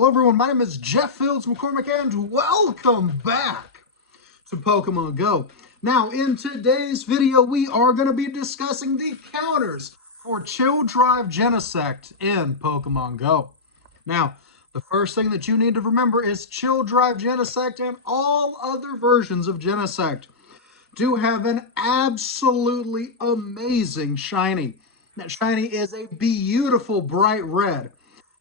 Hello everyone, my name is Jeff Fields McCormick and welcome back to Pokemon Go. Now in today's video we are going to be discussing the counters for Chill Drive Genesect in Pokemon Go. Now the first thing that you need to remember is Chill Drive Genesect and all other versions of Genesect do have an absolutely amazing shiny. That shiny is a beautiful bright red.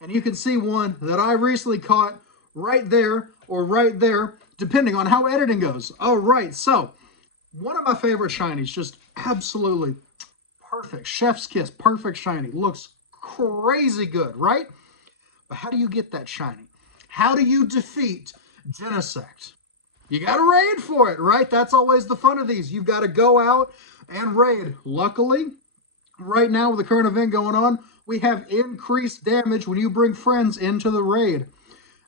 And you can see one that I recently caught right there or right there, depending on how editing goes. All right, so one of my favorite shinies, just absolutely perfect. Chef's kiss, perfect shiny. Looks crazy good, right? But how do you get that shiny? How do you defeat Genesect? You got to raid for it, right? That's always the fun of these. You've got to go out and raid. Luckily, right now with the current event going on, we have increased damage when you bring friends into the raid.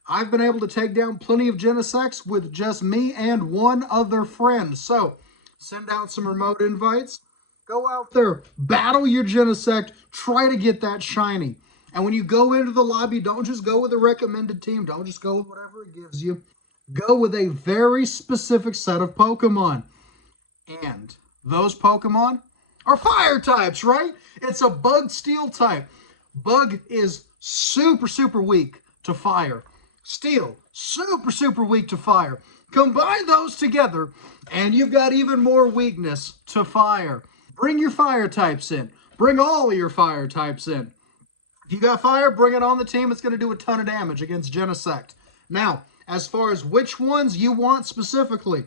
I've been able to take down plenty of Genesects with just me and one other friend. So, send out some remote invites. Go out there, battle your Genesect, try to get that shiny. And when you go into the lobby, don't just go with a recommended team. Don't just go with whatever it gives you. Go with a very specific set of Pokemon. And those Pokemon are fire types, right? It's a bug steel type. Bug is super weak to fire. Steel, super weak to fire. Combine those together and you've got even more weakness to fire. Bring your fire types in. Bring all of your fire types in. If you got fire, bring it on the team. It's going to do a ton of damage against Genesect. Now, as far as which ones you want specifically,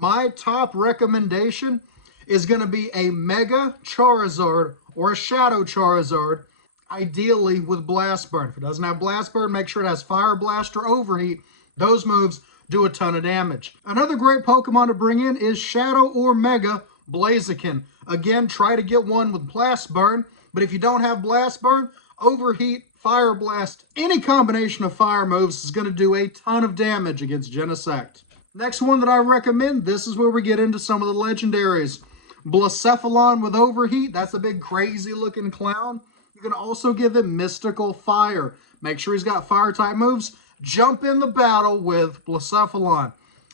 my top recommendation is going to be a Mega Charizard or a Shadow Charizard, ideally with Blast Burn. If it doesn't have Blast Burn, make sure it has Fire Blast or Overheat. Those moves do a ton of damage. Another great Pokemon to bring in is Shadow or Mega Blaziken. Again, try to get one with Blast Burn, but if you don't have Blast Burn, Overheat, Fire Blast, any combination of fire moves is going to do a ton of damage against Genesect. Next one that I recommend, this is where we get into some of the legendaries. Blacephalon with Overheat, that's a big crazy looking clown. You can also give him Mystical Fire. Make sure he's got fire type moves. Jump in the battle with Blacephalon.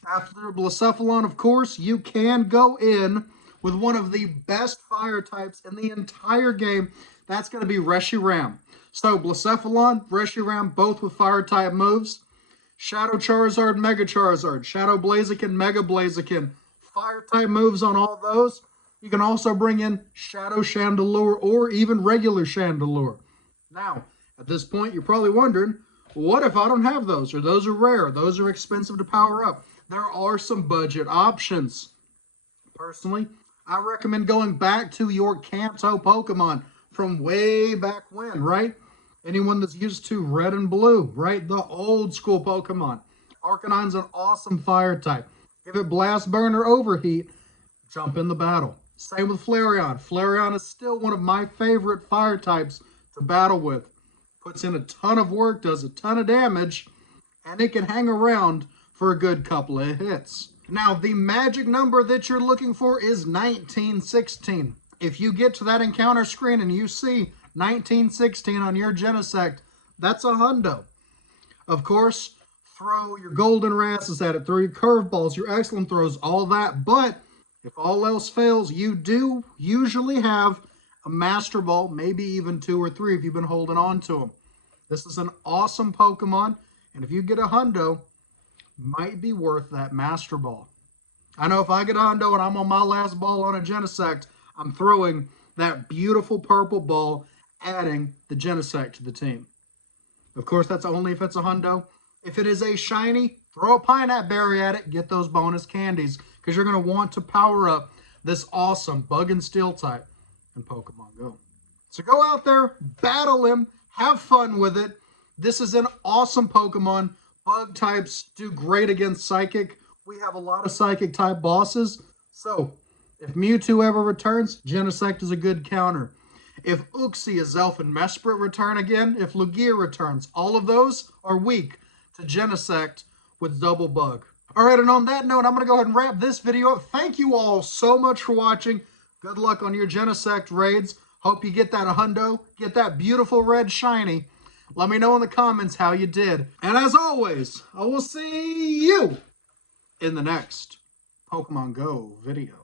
After Blacephalon, of course, you can go in with one of the best fire types in the entire game. That's going to be Reshiram. So Blacephalon, Reshiram, both with fire type moves. Shadow Charizard, Mega Charizard. Shadow Blaziken, Mega Blaziken. Fire type moves on all those. You can also bring in Shadow Chandelure or even regular Chandelure. Now, at this point, you're probably wondering, what if I don't have those? Or those are rare. Those are expensive to power up. There are some budget options. Personally, I recommend going back to your Kanto Pokemon from way back when, right? Anyone that's used to red and blue, right? The old school Pokemon. Arcanine's an awesome fire type. Give it Blast Burn or Overheat, jump in the battle. Same with Flareon. Flareon is still one of my favorite fire types to battle with. Puts in a ton of work, does a ton of damage, and it can hang around for a good couple of hits. Now, the magic number that you're looking for is 1916. If you get to that encounter screen and you see 1916 on your Genesect, that's a hundo. Of course, throw your Golden Rasses at it, throw your curveballs, your excellent throws, all that, but if all else fails, you do usually have a Master Ball, maybe even 2 or 3 if you've been holding on to them. This is an awesome Pokemon, and if you get a hundo, might be worth that Master Ball. I know if I get a hundo and I'm on my last ball on a Genesect, I'm throwing that beautiful purple ball, adding the Genesect to the team. Of course, that's only if it's a hundo. If it is a shiny, throw a Pineapple Berry at it, get those bonus candies, because you're going to want to power up this awesome Bug and Steel type in Pokemon Go. So go out there, battle him, have fun with it. This is an awesome Pokemon. Bug types do great against Psychic. We have a lot of Psychic type bosses. So if Mewtwo ever returns, Genesect is a good counter. If Uxie, Azelf, and Mesprit return again, if Lugia returns, all of those are weak to Genesect with Double Bug. All right, and on that note, I'm going to go ahead and wrap this video up. Thank you all so much for watching. Good luck on your Genesect raids. Hope you get that hundo, get that beautiful red shiny. Let me know in the comments how you did. And as always, I will see you in the next Pokemon Go video.